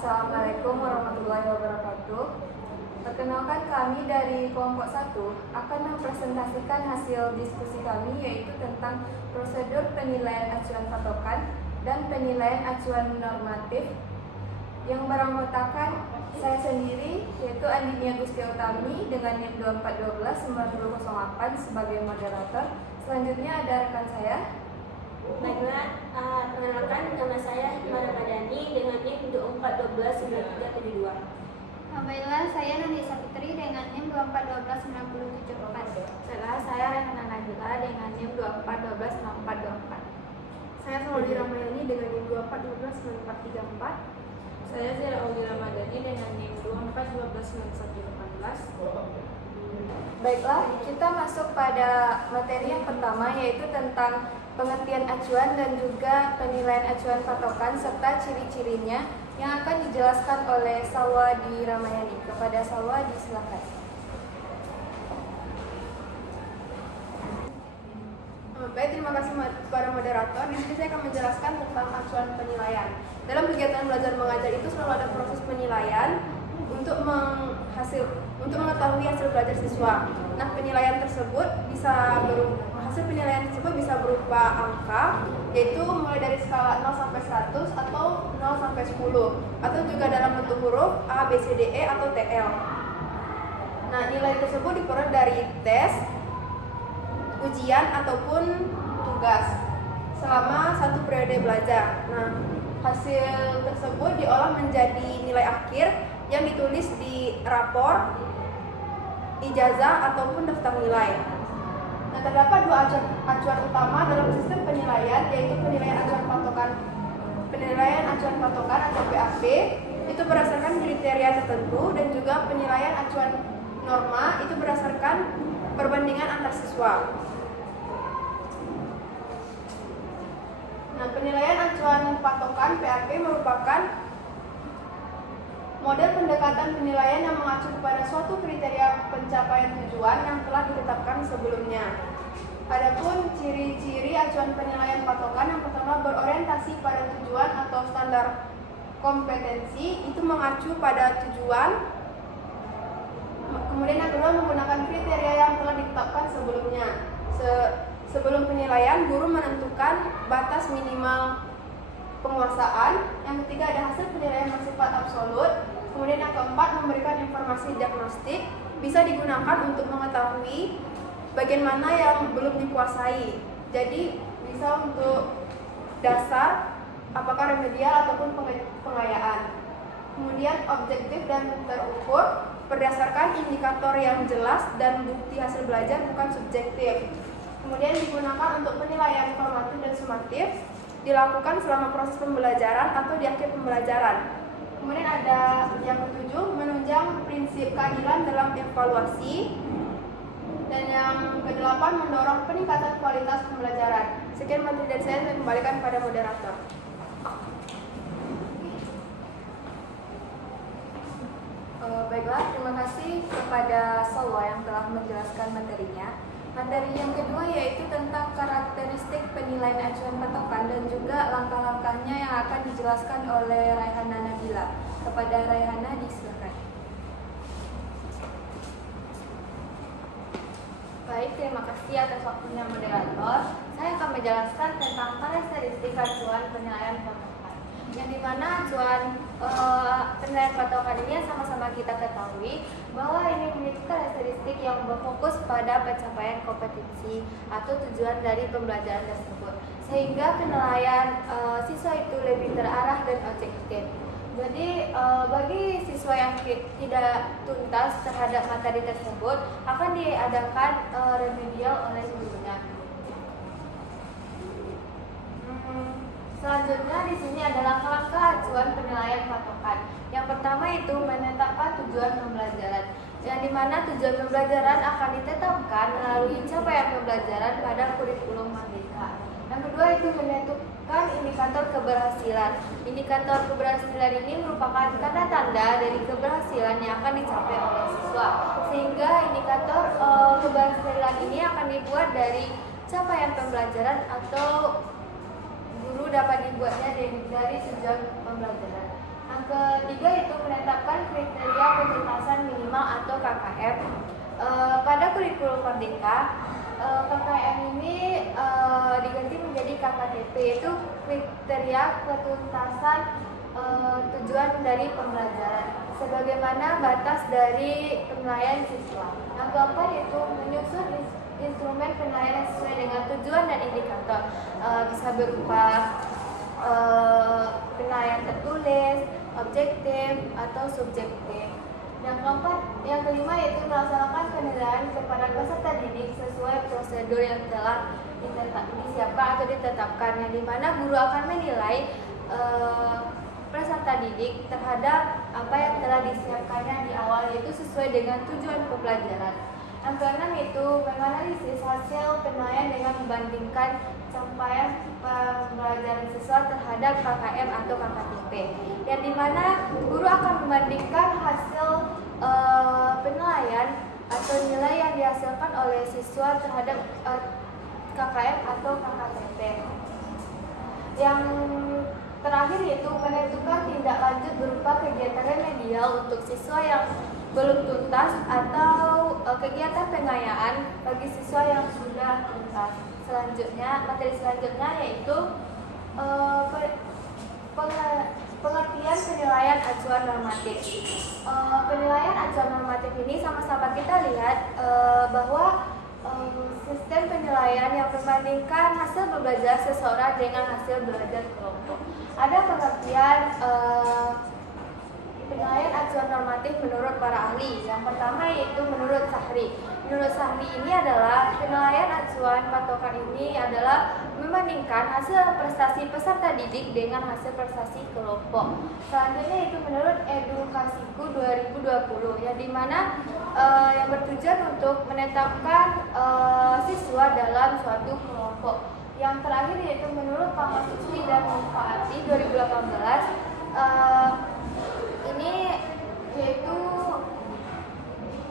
Assalamualaikum warahmatullahi wabarakatuh. Perkenalkan, kami dari kelompok 1 akan mempresentasikan hasil diskusi kami, yaitu tentang prosedur penilaian acuan patokan dan penilaian acuan normatif yang beranggotakan saya sendiri, yaitu Andinia Gusti Utami dengan NIM 2412-9008 sebagai moderator. Selanjutnya ada rekan saya. Baiklah, perkenalkan, nama saya Hikmah Ramadhani dengan NIM 2412-9372. Baiklah, saya Nandisa Fitri dengan NIM 2412-9074. Baiklah, saya Rehana Nabila dengan NIM 2412-9424. Saya Saudi Ramayani dengan NIM 2412-9434. Saya Zira Audi Ramadhani dengan NIM 2412-9118. Baiklah, kita masuk pada materi yang pertama, yaitu tentang pengertian acuan dan juga penilaian acuan patokan serta ciri-cirinya yang akan dijelaskan oleh Sawadi Ramayani. Kepada Sawadi, silakan. Baik, terima kasih kepada moderator. Di sini saya akan menjelaskan tentang acuan penilaian. Dalam kegiatan belajar mengajar itu selalu ada proses penilaian untuk mengetahui hasil belajar siswa. Nah, hasil penilaian tersebut bisa berupa angka, yaitu mulai dari skala 0 sampai 100 atau 0 sampai 10, atau juga dalam bentuk huruf A, B, C, D, E atau TL. Nah, nilai tersebut diperoleh dari tes, ujian ataupun tugas selama satu periode belajar. Nah, hasil tersebut diolah menjadi nilai akhir yang ditulis di rapor, ijazah ataupun daftar nilai. Nah, terdapat dua acuan utama dalam sistem penilaian, yaitu penilaian acuan patokan atau PAP itu berdasarkan kriteria tertentu, dan juga penilaian acuan norma itu berdasarkan perbandingan antar siswa. Nah, penilaian acuan patokan PAP merupakan model pendekatan penilaian yang mengacu kepada suatu kriteria pencapaian tujuan yang telah ditetapkan sebelumnya. Adapun ciri-ciri acuan penilaian patokan, yang pertama berorientasi pada tujuan atau standar kompetensi, itu mengacu pada tujuan. Kemudian yang kedua menggunakan kriteria yang telah ditetapkan sebelumnya. Sebelum penilaian, guru menentukan batas minimal penguasaan. Yang ketiga ada hasil penilaian bersifat absolut. Kemudian yang keempat memberikan informasi diagnostik, bisa digunakan untuk mengetahui bagian mana yang belum dikuasai. Jadi bisa untuk dasar, apakah remedial ataupun pengayaan. Kemudian objektif dan terukur berdasarkan indikator yang jelas dan bukti hasil belajar, bukan subjektif. Kemudian digunakan untuk penilaian formatif dan sumatif, dilakukan selama proses pembelajaran atau di akhir pembelajaran. Kemudian ada yang ketujuh, menunjang prinsip keadilan dalam evaluasi. Dan yang kedelapan, mendorong peningkatan kualitas pembelajaran. Sekian materi dari saya kembalikan pada moderator. Baiklah, terima kasih kepada Sawa yang telah menjelaskan materinya. Materi yang kedua yaitu tentang karakteristik penilaian acuan patokan dan juga langkah-langkahnya yang akan dijelaskan oleh Raihana Nabila. Kepada Raihana, disilakan. Baik, terima kasih atas waktunya moderator. Saya akan menjelaskan tentang karakteristik acuan penilaian patokan. Yang dimana acuan penilaian patokan ini sama-sama kita ketahui bahwa ini memiliki karakteristik yang berfokus pada pencapaian kompetensi atau tujuan dari pembelajaran tersebut, sehingga penilaian siswa itu lebih terarah dan objektif. Jadi bagi siswa yang tidak tuntas terhadap materi tersebut akan diadakan remedial oleh gurunya. Selanjutnya di sini adalah langkah-langkah acuan penilaian patokan. Yang pertama itu menetapkan tujuan pembelajaran, yang dimana tujuan pembelajaran akan ditetapkan melalui capaian pembelajaran pada kurikulum merdeka. Yang kedua itu menentukan indikator keberhasilan. Indikator keberhasilan ini merupakan tanda-tanda dari keberhasilan yang akan dicapai oleh siswa, sehingga indikator keberhasilan ini akan dibuat dari capaian pembelajaran atau guru dapat dibuatnya dari tujuan pembelajaran. Yang ketiga kriteria ketuntasan minimal atau KKM. Pada kurikulum Merdeka, KKM ini diganti menjadi KKTP, yaitu kriteria ketuntasan tujuan dari pembelajaran sebagaimana batas dari penilaian siswa. Yang keempat yaitu menyusun instrumen penilaian sesuai dengan tujuan dan indikator, bisa berupa penilaian tertulis, objektif atau subjektif. Yang kelima yaitu melaksanakan penilaian kepada peserta didik sesuai prosedur yang telah disiapkan atau ditetapkan, yang dimana guru akan menilai peserta didik terhadap apa yang telah disiapkannya di awal, yaitu sesuai dengan tujuan pembelajaran. Yang keenam itu menganalisis hasil penilaian dengan membandingkan capaian pembelajaran siswa terhadap KKM atau KKTP, yang dimana guru akan membandingkan hasil penilaian atau nilai yang dihasilkan oleh siswa terhadap KKM atau KKTP. Yang terakhir yaitu menentukan tindak lanjut berupa kegiatan remedial untuk siswa yang belum tuntas atau kegiatan pengayaan bagi siswa yang sudah tuntas. Materi selanjutnya yaitu pengertian penilaian acuan normatif. Penilaian acuan normatif ini sama-sama kita lihat bahwa sistem penilaian yang membandingkan hasil belajar seseorang dengan hasil belajar kelompok. Ada pengertian penilaian acuan normatif menurut para ahli. Yang pertama yaitu menurut Sahri. Menurut Sahri ini adalah penilaian acuan patokan ini adalah membandingkan hasil prestasi peserta didik dengan hasil prestasi kelompok. Selanjutnya itu menurut Edukasiku 2020, yang dimana yang bertujuan untuk menetapkan siswa dalam suatu kelompok. Yang terakhir yaitu menurut Kamus Siswi dan Manfaati 2018. Ini yaitu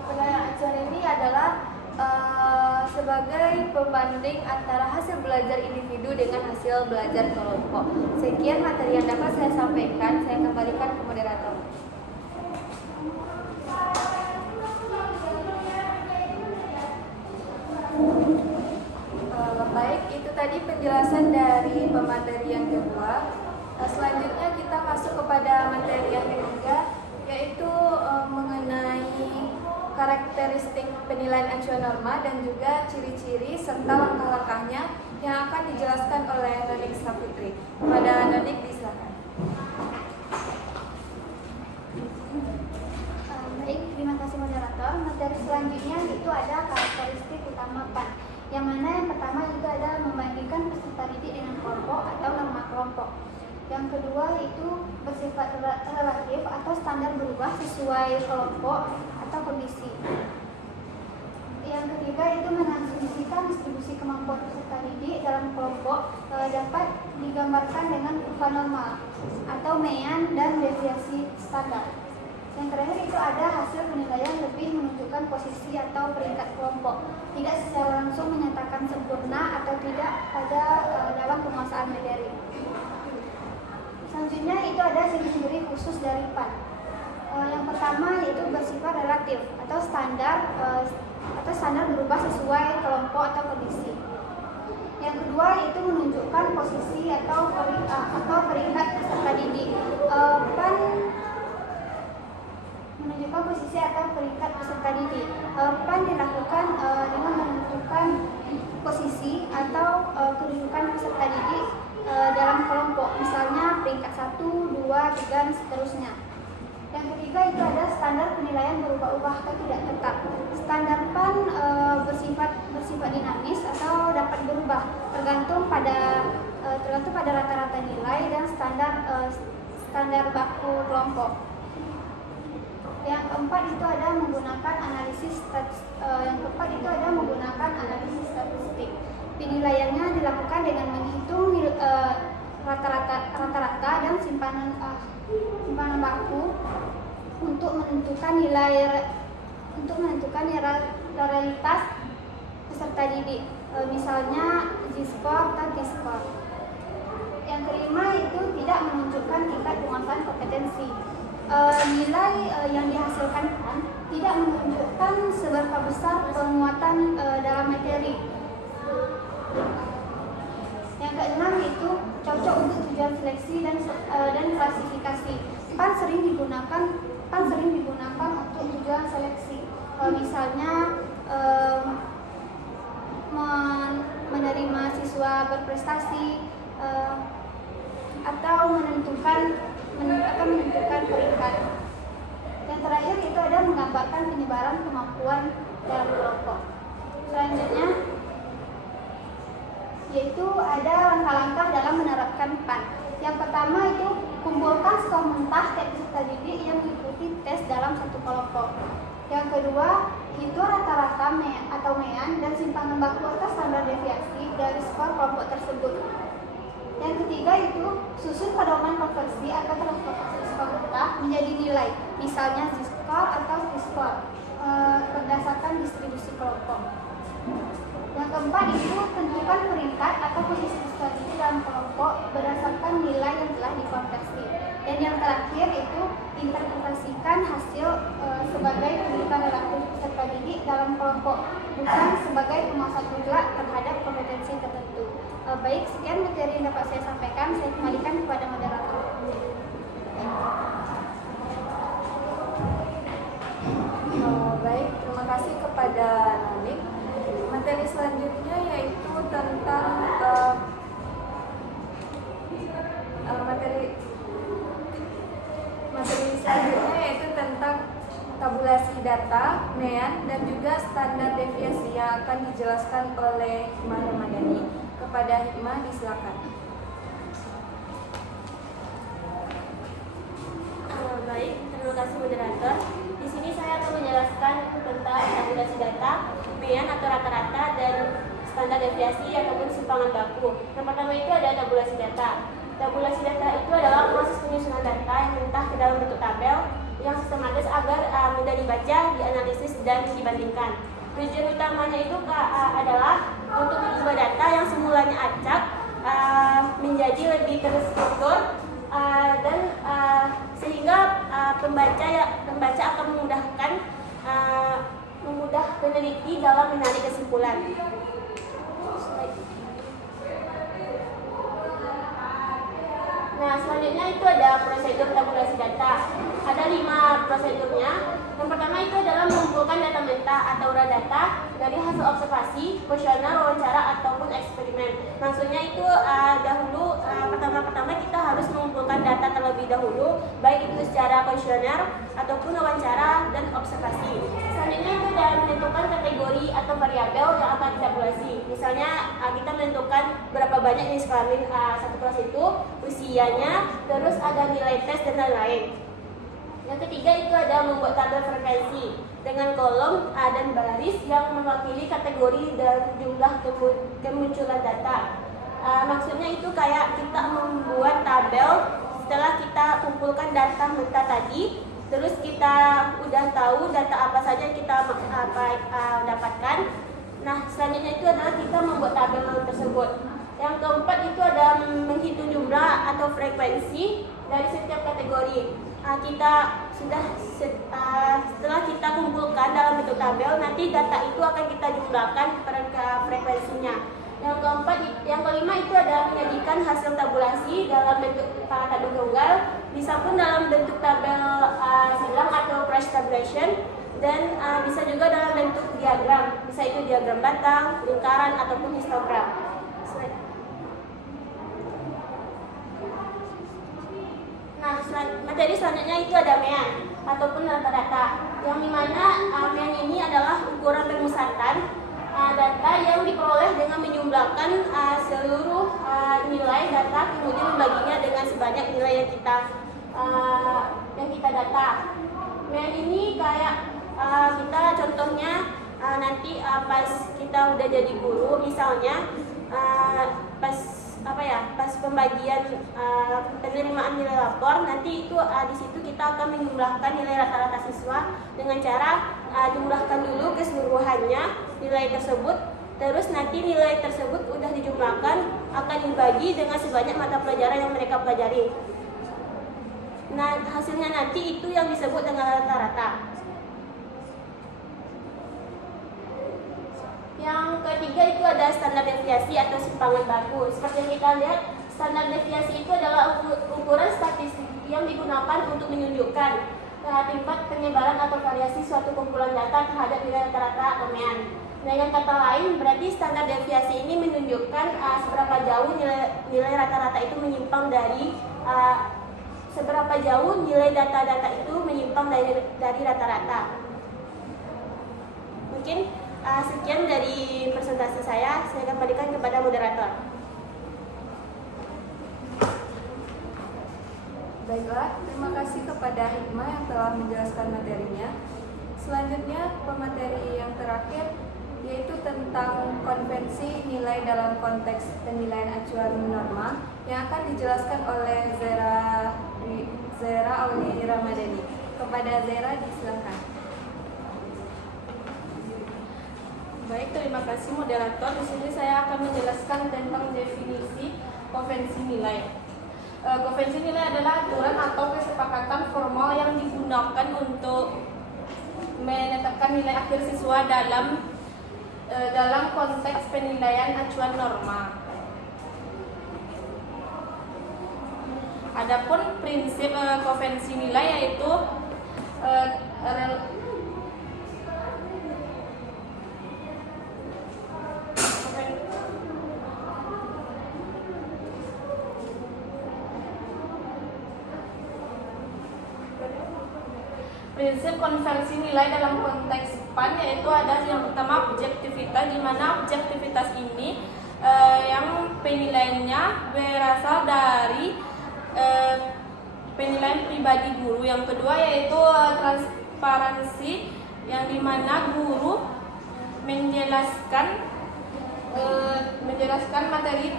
penilaian acuan ini adalah sebagai pembanding antara hasil belajar individu dengan hasil belajar kelompok. Sekian materi yang dapat saya sampaikan. Saya kembalikan ke moderator. Baik, itu tadi penjelasan dari pemateri yang kedua. Selanjutnya kita masuk kepada materi yang ketiga, yaitu mengenai karakteristik penilaian acuan norma dan juga ciri-ciri serta langkah-langkahnya yang akan dijelaskan oleh Nonik Saputri. Pada Nonik, silakan. Baik, terima kasih moderator. Materi selanjutnya itu ada karakteristik utama PAN, yang mana yang pertama itu ada membandingkan peserta didik dengan kelompok atau norma kelompok. Yang kedua itu bersifat relatif atau standar berubah sesuai kelompok atau kondisi. Yang ketiga itu menasumsikan distribusi kemampuan peserta didik dalam kelompok dapat digambarkan dengan kurva normal atau mean dan deviasi standar. Yang terakhir itu ada hasil penilaian lebih menunjukkan posisi atau peringkat kelompok, tidak secara langsung menyatakan sempurna atau tidak pada dalam penguasaan materi. Selanjutnya itu ada ciri-ciri khusus dari PAN. Yang pertama yaitu bersifat relatif atau standar berubah sesuai kelompok atau kondisi. Yang kedua itu menunjukkan posisi atau peringkat peserta didik. PAN menunjukkan posisi atau peringkat peserta didik. PAN dilakukan dengan menentukan posisi atau kedudukan peserta didik dalam kelompok, misalnya peringkat 1, 2, 3, dan seterusnya. Yang ketiga itu ada standar penilaian berubah-ubah atau tidak tetap. Standar PAN bersifat dinamis atau dapat berubah tergantung pada rata-rata nilai dan standar baku kelompok. Yang keempat itu ada menggunakan analisis statistik. Penilaiannya dilakukan dengan menghitung rata-rata dan simpanan baku untuk menentukan nilai realitas peserta didik, misalnya Z-score atau T-score. Yang kelima itu tidak menunjukkan tingkat penguasaan kompetensi. nilai yang dihasilkan PAN tidak menunjukkan seberapa besar penguatan dalam materi. Yang keenam itu cocok untuk tujuan seleksi dan klasifikasi. PAN sering digunakan untuk tujuan seleksi. Misalnya menerima siswa berprestasi atau menentukan peringkat. Yang terakhir itu ada menggambarkan penyebaran kemampuan dalam kelompok. Selanjutnya yaitu ada langkah-langkah dalam menerapkan PAN. Yang pertama itu kumpulkan skor mentah tiap peserta didik yang mengikuti tes dalam satu kelompok. Yang kedua, hitung rata-rata MEAN dan simpangan baku atas standar deviasi dari skor kelompok tersebut. Yang ketiga itu susun pedoman konversi atau transformasi skor mentah menjadi nilai, misalnya Z-score atau T-score berdasarkan distribusi kelompok. Yang keempat itu tentukan peringkat atau posisi peserta didik dalam kelompok berdasarkan nilai yang telah dikonversi. Dan yang terakhir itu interpretasikan hasil sebagai pendidikan relatif peserta didik dalam kelompok, bukan sebagai penguasa mutlak terhadap kompetensi tertentu. Baik, sekian materi yang dapat saya sampaikan. Saya kembalikan kepada moderator. Baik, terima kasih kepada Nanik. Materi selanjutnya yaitu tentang materi selanjutnya yaitu tentang tabulasi data, MEAN, dan juga standar deviasi yang akan dijelaskan oleh Hikmah Ramadhani. Kepada Hikmah, disilakan. Baik, terima kasih moderator. Di sini saya akan menjelaskan tentang tabulasi data, MEAN atau rata-rata, dan standar deviasi ataupun simpangan baku. Yang pertama itu ada tabulasi data. Tabulasi data itu adalah proses penyusunan data yang mentah ke dalam bentuk tabel yang sistematis agar mudah dibaca, dianalisis, dan dibandingkan. Tujuan utamanya itu adalah untuk mengubah data yang semulanya acak menjadi lebih terstruktur dan sehingga pembaca akan memudah peneliti dalam menarik kesimpulan. Nah, selanjutnya itu ada prosedur tabulasi data. Ada 5 prosedurnya. Yang pertama itu adalah mengumpulkan data mentah atau raw data dari hasil observasi, kuesioner, wawancara, ataupun eksperimen. Maksudnya itu pertama-tama kita harus mengumpulkan data terlebih dahulu, baik itu secara kuesioner ataupun wawancara dan observasi. Selanjutnya itu adalah menentukan kategori atau variabel yang akan ditabulasi. Misalnya kita menentukan berapa banyak jenis kelamin satu kelas itu, usianya, terus ada nilai tes dan lain-lain. Yang ketiga itu ada membuat tabel frekuensi dengan kolom dan baris yang mewakili kategori dan jumlah kemunculan data. Maksudnya itu kayak kita membuat tabel setelah kita kumpulkan data mentah tadi, terus kita udah tahu data apa saja yang kita dapatkan. Nah, selanjutnya itu adalah kita membuat tabel tersebut. Yang keempat itu ada menghitung jumlah atau frekuensi dari setiap kategori. Setelah kita kumpulkan dalam bentuk tabel, nanti data itu akan kita jumlahkan per frekuensinya. Yang kelima itu ada menyajikan hasil tabulasi dalam bentuk tabel tunggal, bisa pun dalam bentuk tabel silang atau flash tabulation, dan bisa juga dalam bentuk diagram, bisa itu diagram batang, lingkaran, ataupun histogram. Nah, materi selanjutnya itu ada MEAN ataupun rata-data, yang dimana MEAN ini adalah ukuran pemusatan data yang diperoleh dengan menjumlahkan seluruh nilai data, kemudian membaginya dengan sebanyak nilai yang kita data. MEAN ini kayak kita contohnya nanti pas kita udah jadi guru, misalnya pas pembagian penerimaan nilai rapor, nanti itu di situ kita akan menjumlahkan nilai rata-rata siswa dengan cara jumlahkan dulu keseluruhannya nilai tersebut, terus nanti nilai tersebut udah dijumlahkan akan dibagi dengan sebanyak mata pelajaran yang mereka pelajari. Nah, hasilnya nanti itu yang disebut dengan rata-rata. Yang ketiga itu ada standar deviasi atau simpangan baku. Seperti yang kita lihat, standar deviasi itu adalah ukuran statistik yang digunakan untuk menunjukkan tingkat penyebaran atau variasi suatu kumpulan data terhadap nilai rata-rata atau mean. Nah, yang kata lain berarti standar deviasi ini menunjukkan seberapa jauh nilai rata-rata itu menyimpang dari seberapa jauh nilai data-data itu menyimpang dari rata-rata. Mungkin sekian dari presentasi saya kembalikan kepada moderator. Baiklah, terima kasih kepada Hikmah yang telah menjelaskan materinya. Selanjutnya, pemateri yang terakhir yaitu tentang konvensi nilai dalam konteks penilaian acuan norma yang akan dijelaskan oleh Zera Auli Ramadhani. Kepada Zera, disilakan. Baik, terima kasih moderator. Di sini saya akan menjelaskan tentang definisi konvensi nilai. Konvensi nilai adalah aturan atau kesepakatan formal yang digunakan untuk menetapkan nilai akhir siswa dalam konteks penilaian acuan norma. Adapun prinsip konvensi nilai yaitu prinsip konversi nilai dalam konteks PAN yaitu ada yang pertama objektivitas, di mana objektivitas ini yang penilaiannya berasal dari penilaian pribadi guru. Yang kedua yaitu transparansi, yang dimana guru menjelaskan materi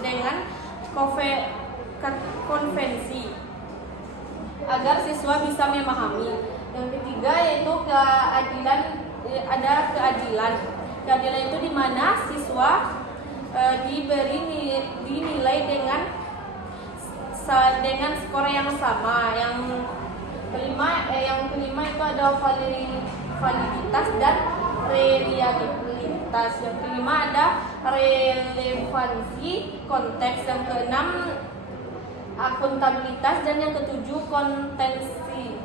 dengan konvensi agar siswa bisa memahami. Yang ketiga yaitu keadilan, ada keadilan. Keadilan itu di mana siswa dinilai dengan skor yang sama. Yang kelima itu ada validitas dan reliabilitas. Yang kelima ada relevansi konteks. Yang keenam akuntabilitas, dan yang ketujuh konsistensi.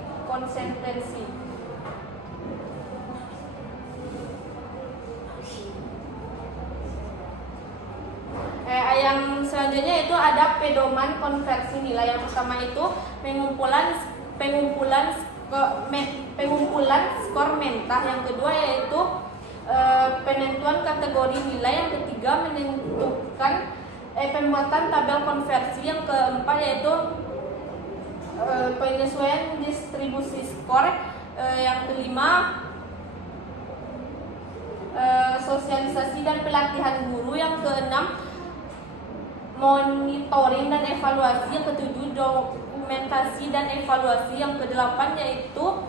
Yang selanjutnya itu ada pedoman konversi nilai. Yang pertama itu pengumpulan skor mentah. Yang kedua yaitu penentuan kategori nilai. Yang ketiga menentukan pembuatan tabel konversi. Yang keempat yaitu penyesuaian distribusi skor. Yang kelima sosialisasi dan pelatihan guru. Yang keenam monitoring dan evaluasi. Yang ketujuh dokumentasi dan evaluasi. Yang kedelapan yaitu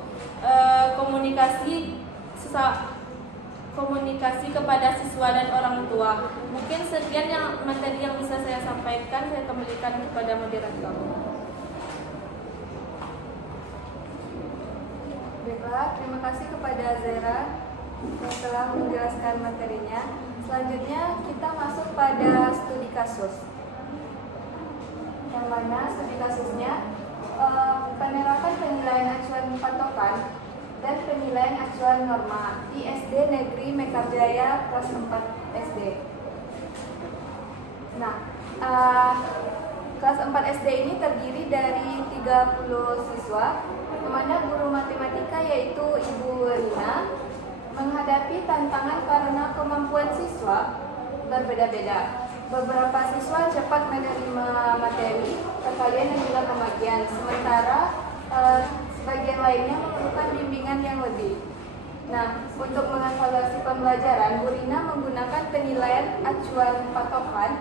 komunikasi kepada siswa dan orang tua. Mungkin sekian materi yang bisa saya sampaikan. Saya kembalikan kepada moderator. Baiklah, terima kasih kepada Zera yang telah menjelaskan materinya. Selanjutnya kita masuk pada studi kasus. Yang mana studi kasusnya penerapan penilaian acuan patokan dan penilaian acuan norma di SD Negeri Mekarjaya kelas 4 SD. Nah, kelas 4 SD ini terdiri dari 30 siswa, di mana guru matematika yaitu Ibu Rina menghadapi tantangan karena kemampuan siswa berbeda-beda. Beberapa siswa cepat menerima materi, perkalian dan juga pembagian, sementara sebagian lainnya memerlukan bimbingan yang lebih. Nah, untuk mengevaluasi pembelajaran, Bu Rina menggunakan penilaian acuan patokan,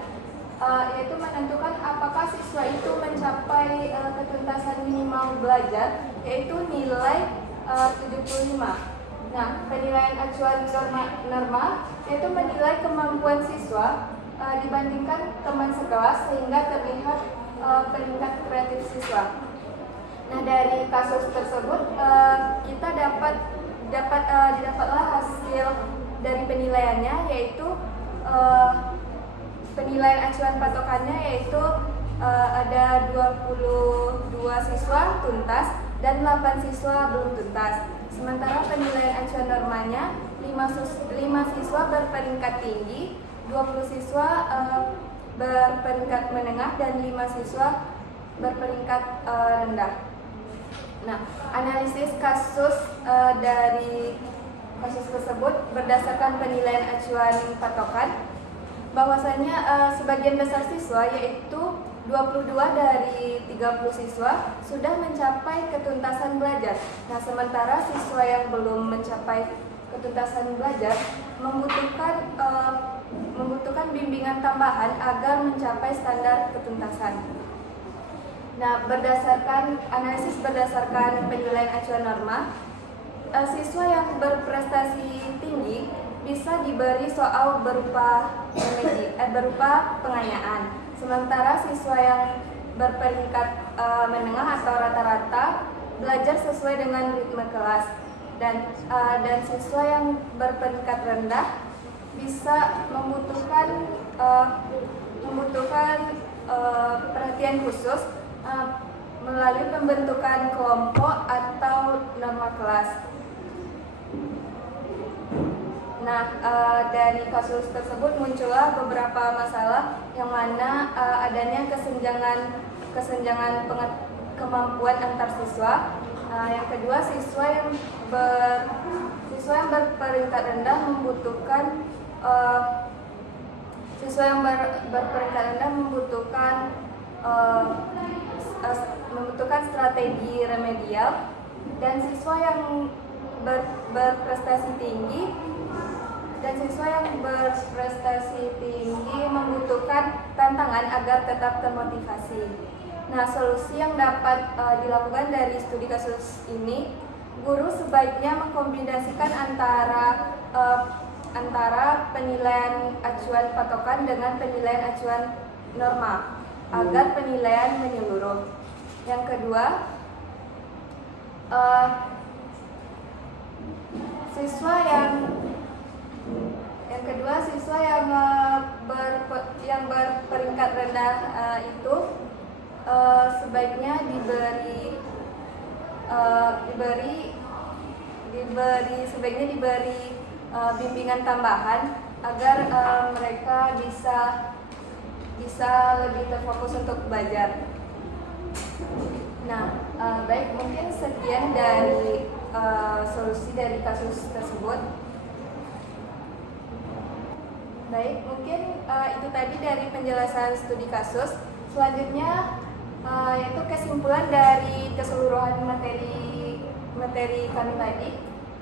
yaitu menentukan apakah siswa itu mencapai ketuntasan minimal belajar, yaitu nilai 75. Nah, penilaian acuan norma yaitu menilai kemampuan siswa dibandingkan teman sekelas sehingga terlihat peningkat kreatif siswa. Nah, dari kasus tersebut kita didapatlah hasil dari penilaiannya, yaitu penilaian acuan patokannya yaitu ada 22 siswa tuntas dan 8 siswa belum tuntas. Sementara penilaian acuan normanya 5 siswa berperingkat tinggi, 20 siswa berperingkat menengah dan 5 siswa berperingkat rendah. Nah, analisis kasus dari kasus tersebut berdasarkan penilaian acuan patokan, bahwasanya sebagian besar siswa, yaitu 22 dari 30 siswa sudah mencapai ketuntasan belajar. Nah, sementara siswa yang belum mencapai ketuntasan belajar membutuhkan bimbingan tambahan agar mencapai standar ketuntasan. Nah, analisis berdasarkan penilaian acuan norma, siswa yang berprestasi tinggi bisa diberi soal berupa pengayaan. Sementara siswa yang berperingkat menengah atau rata-rata belajar sesuai dengan ritme kelas, dan siswa yang berperingkat rendah bisa membutuhkan perhatian khusus melalui pembentukan kelompok atau norma kelas. Nah, dari kasus tersebut muncullah beberapa masalah yang mana adanya kesenjangan kemampuan antar siswa. Yang kedua, siswa yang berperingkat rendah membutuhkan strategi remedial, dan siswa yang berprestasi tinggi membutuhkan tantangan agar tetap termotivasi. Nah, solusi yang dapat dilakukan dari studi kasus ini, guru sebaiknya mengkombinasikan antara penilaian acuan patokan dengan penilaian acuan norma agar penilaian menyeluruh. Yang kedua, siswa yang berperingkat rendah itu sebaiknya diberi bimbingan tambahan agar mereka bisa lebih terfokus untuk belajar. Nah, baik, mungkin sekian dari solusi dari kasus tersebut. Baik, mungkin itu tadi dari penjelasan studi kasus. Selanjutnya yaitu kesimpulan dari keseluruhan materi kami tadi,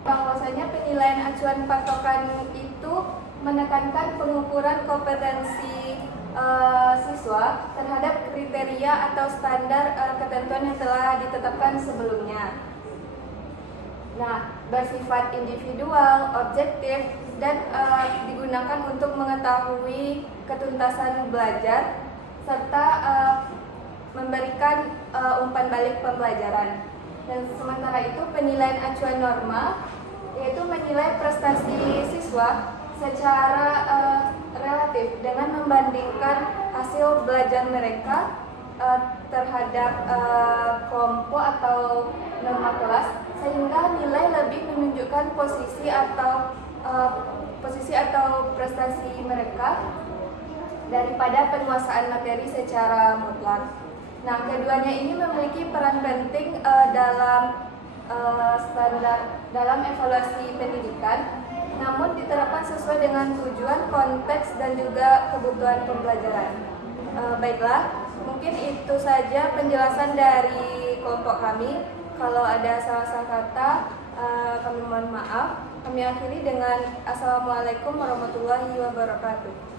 bahwasanya penilaian acuan patokan itu menekankan pengukuran kompetensi siswa terhadap kriteria atau standar ketentuan yang telah ditetapkan sebelumnya. Nah, bersifat individual, objektif, dan digunakan untuk mengetahui ketuntasan belajar serta memberikan umpan balik pembelajaran. Dan sementara itu, penilaian acuan norma yaitu menilai prestasi siswa secara relatif dengan membandingkan hasil belajar mereka terhadap kelompok atau norma kelas, sehingga nilai lebih menunjukkan posisi atau prestasi mereka daripada penguasaan materi secara mutlak. Nah, keduanya ini memiliki peran penting dalam evaluasi pendidikan, namun diterapkan sesuai dengan tujuan, konteks, dan juga kebutuhan pembelajaran. Baiklah, mungkin itu saja penjelasan dari kelompok kami. Kalau ada salah-salah kata, kami mohon maaf. Kami akhiri dengan Assalamualaikum warahmatullahi wabarakatuh.